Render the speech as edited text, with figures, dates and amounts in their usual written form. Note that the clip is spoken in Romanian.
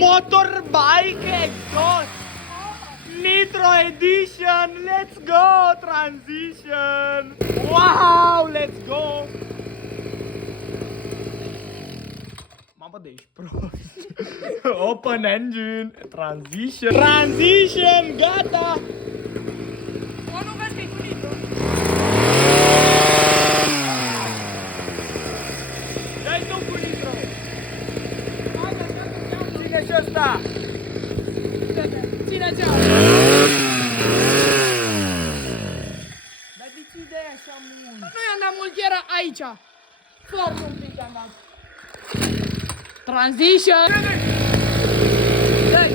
Motorbike exhaust. Nitro edition. Let's go. Transition. Wow, let's go. Mamă, de ești prost. Open engine. Transition. Transition. Gata. O, nu vezi că e cu nitro. Dai tu cu nitro. Ține și ăsta. Ține geam. Dar de ce dai așa mult? Nu i-am dat mult, era aici. Foarte un pic am dat. Transition. Dai.